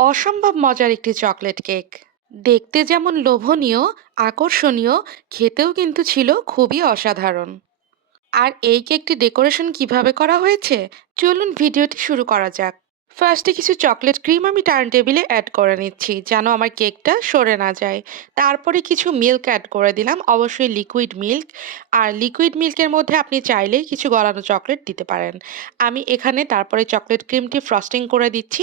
অসম্ভব মজার একটি চকলেট কেক। দেখতে যেমন লোভনীয়, আকর্ষণীয়, খেতেও কিন্তু ছিল খুবই অসাধারণ। আর এই কেকটি ডেকোরেশন কীভাবে করা হয়েছে? চলুন ভিডিওটি শুরু করা যাক। ফার্স্টে কিছু চকলেট ক্রিম আমি টার্ন টেবিলে অ্যাড করে নিচ্ছি যেন আমার কেকটা সরে না যায়। তারপরে কিছু মিল্ক অ্যাড করে দিলাম, অবশ্যই লিকুইড মিল্ক। আর লিকুইড মিল্কের মধ্যে আপনি চাইলে কিছু গলানো চকলেট দিতে পারেন। আমি এখানে তারপরে চকলেট ক্রিমটি ফ্রস্টিং করে দিচ্ছি।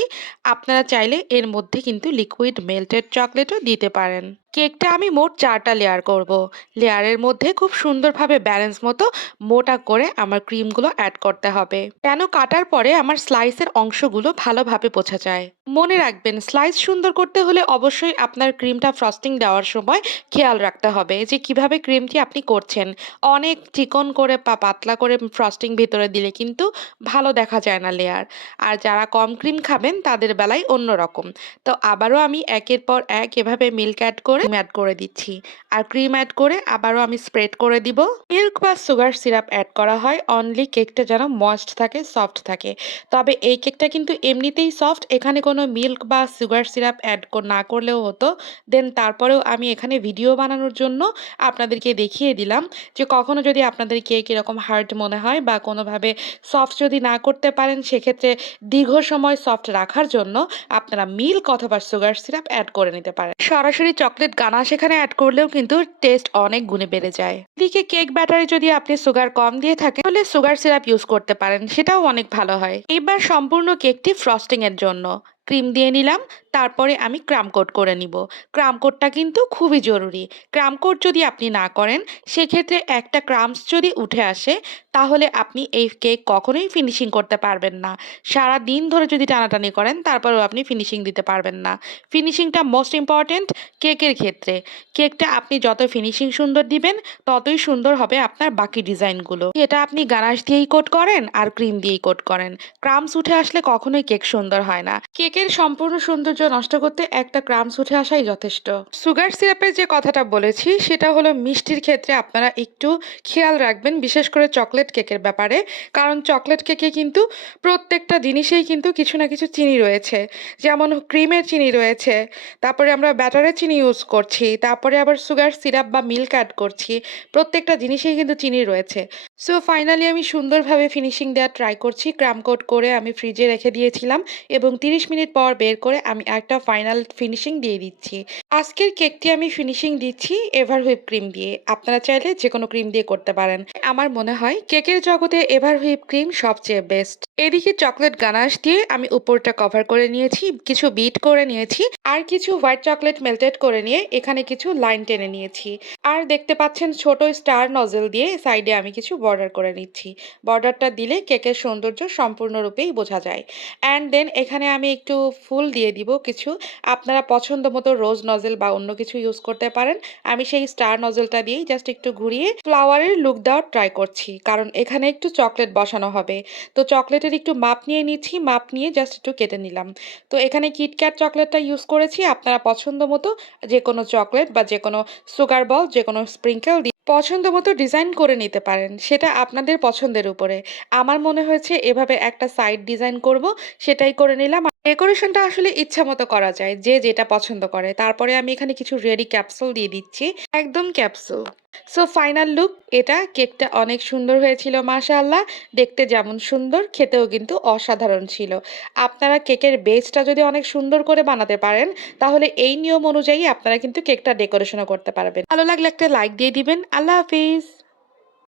আপনারা চাইলে এর মধ্যে কিন্তু লিকুইড মেল্টেড চকলেটও দিতে পারেন। কেকটা আমি মোট চারটা লেয়ার করব। লেয়ারের মধ্যে খুব সুন্দরভাবে ব্যালেন্স মতো মোটা করে আমার ক্রিমগুলো অ্যাড করতে হবে। কেন কাটার পরে আমার স্লাইসের অংশগুলো ভালোভাবে বোঝা যায়। মনে রাখবেন স্লাইস সুন্দর করতে হলে অবশ্যই আপনার ক্রিমটা ফ্রস্টিং দেওয়ার সময় খেয়াল রাখতে হবে যে কীভাবে ক্রিমটি আপনি করছেন। অনেক চিকন করে বা পাতলা করে ফ্রস্টিং ভেতরে দিলে কিন্তু ভালো দেখা যায় না লেয়ার আর যারা কম ক্রিম খাবেন তাদের বেলায় অন্য রকম তো আবারও আমি একের পর এক এভাবে মিল্ক অ্যাড করে অ্যাড করে দিচ্ছি। আর ক্রিম অ্যাড করে আবারও আমি স্প্রেড করে দিব। মিল্ক বা সুগার সিরাপ অ্যাড করা হয়। অনলি কেকটা যেন ময়েস্ট থাকে সফট থাকে। তবে এই কেকটা কিন্তু এমনিতেই সফট এখানে কোনো মিল্ক বা সুগার সিরাপ অ্যাড না করলেও হতো। দেন তারপরেও আমি এখানে ভিডিও বানানোর জন্য আপনাদেরকে দেখিয়ে দিলাম যে কখনো যদি আপনাদের কেক এরকম হার্ড মনে হয় বা কোনোভাবে সফট যদি না করতে পারেন, সেক্ষেত্রে দীর্ঘ সময় সফট রাখার জন্য আপনারা মিল্ক অথবা সুগার সিরাপ অ্যাড করে নিতে পারেন। সরাসরি চকলেট গানা সেখানে অ্যাড করলেও কিন্তু টেস্ট অনেক গুণে বেড়ে যায়। এদিকে কেক ব্যাটারে যদি আপনি সুগার কম দিয়ে থাকেন, তাহলে সুগার সিরাপ ইউজ করতে পারেন, সেটাও অনেক ভালো হয়। এবার সম্পূর্ণ কেকটি ফ্রস্টিং এর জন্য। ক্রিম দিয়ে নিলাম, তারপরে আমি ক্রাম কোট করে নিব। ক্রাম কোটটা কিন্তু খুবই জরুরি। ক্রাম কোট যদি আপনি না করেন, সেক্ষেত্রে একটা ক্রামস যদি উঠে আসে তাহলে আপনি এই কেক কখনোই ফিনিশিং করতে পারবেন না। সারা দিন ধরে যদি টানাটানি করেন, তারপরেও আপনি ফিনিশিং দিতে পারবেন না। ফিনিশিংটা মোস্ট ইম্পর্ট্যান্ট কেকের ক্ষেত্রে। কেকটা আপনি যত ফিনিশিং সুন্দর দিবেন, ততই সুন্দর হবে আপনার বাকি ডিজাইনগুলো এটা আপনি গানাশ দিয়েই কোট করেন আর ক্রিম দিয়েই কোট করেন। ক্রামস উঠে আসলে কখনোই কেক সুন্দর হয় না। কেকের সম্পূর্ণ সৌন্দর্য নষ্ট করতে একটা ক্রামস উঠে আসাই যথেষ্ট। সুগার সিরাপের যে কথাটা বলেছি, সেটা হলো মিষ্টির ক্ষেত্রে আপনারা একটু খেয়াল রাখবেন, বিশেষ করে চকলেট কেকের ব্যাপারে। কারণ চকলেট কেকে কিন্তু প্রত্যেকটা জিনিসেই কিন্তু কিছু না কিছু চিনি রয়েছে। যেমন ক্রিমের চিনি রয়েছে, তারপরে আমরা ব্যাটারের চিনি ইউজ করছি, তারপরে আবার সুগার সিরাপ বা মিল্ক অ্যাড করছি, প্রত্যেকটা জিনিসেই কিন্তু চিনি রয়েছে। সো ফাইনালি আমি সুন্দরভাবে ফিনিশিং দেওয়ার ট্রাই করছি ক্রাম কোট করে আমি ফ্রিজে রেখে দিয়েছিলাম এবং তিরিশ মিনিট পর বের করে আমি একটা ফাইনাল ফিনিশিং দিয়ে দিচ্ছি। আজকের কেকটি আমি ফিনিশিং দিচ্ছি এভার হুইপ ক্রিম দিয়ে। আপনারা চাইলে যে কোনো ক্রিম দিয়ে করতে পারেন। আমার মনে হয় কেকের জগতে এভার হুইপ ক্রিম সবচেয়ে বেস্ট। এদিকে চকলেট গানাশ দিয়ে আমি উপরটা কভার করে নিয়েছি, কিছু বিট করে নিয়েছি, আর কিছু হোয়াইট চকলেট মেল্টেড করে নিয়ে এখানে কিছু লাইন টেনে নিয়েছি। আর দেখতে পাচ্ছেন ছোট স্টার নজেল দিয়ে সাইডে আমি কিছু বর্ডার করে নিচ্ছি। বর্ডারটা দিলে কেকের সৌন্দর্য সম্পূর্ণরূপেই বোঝা যায়। অ্যান্ড দেন এখানে আমি একটু ফুল দিয়ে দিব কিছু। আপনারা পছন্দ মতো রোজ নজেল বা অন্য কিছু ইউজ করতে পারেন। আমি সেই স্টার নজেলটা দিয়েই জাস্ট একটু ঘুরিয়ে ফ্লাওয়ারের লুক দেওয়ার ট্রাই করছি। কারণ এখানে একটু চকলেট বসানো হবে। তো চকলেটের একটু মাপ নিয়ে নিচ্ছি, মাপ নিয়ে জাস্ট একটু কেটে নিলাম। তো এখানে কিটক্যাট চকলেটটা ইউজ করেছি, আপনারা পছন্দ মতো যে কোনো চকলেট বা যে কোনো সুগার বল যে কোনো স্প্রিঙ্কেল দিয়ে পছন্দ মতো ডিজাইন করে নিতে পারেন, সেটা আপনাদের পছন্দের উপরে। আমার মনে হয়েছে এভাবে একটা সাইড ডিজাইন করব, সেটাই করে নিলাম। ডেকোরেশনটা আসলে ইচ্ছা মতো করা যায়, যে যেটা পছন্দ করে। তারপরে আমি এখানে কিছু রেডি ক্যাপসুল দিয়ে দিচ্ছি, একদম ক্যাপসুল সো ফাইনাল লুক এটা কেকটা অনেক সুন্দর হয়েছিল, মাশাআল্লাহ। দেখতে যেমন সুন্দর, খেতেও কিন্তু অসাধারণ ছিল। আপনারা কেকের বেসটা যদি অনেক সুন্দর করে বানাতে পারেন, তাহলে এই নিয়ম অনুযায়ী আপনারা কিন্তু কেকটা ডেকোরেশনও করতে পারবেন। ভালো লাগলে একটা লাইক দিয়ে দিবেন। আল্লাহ হাফিজ।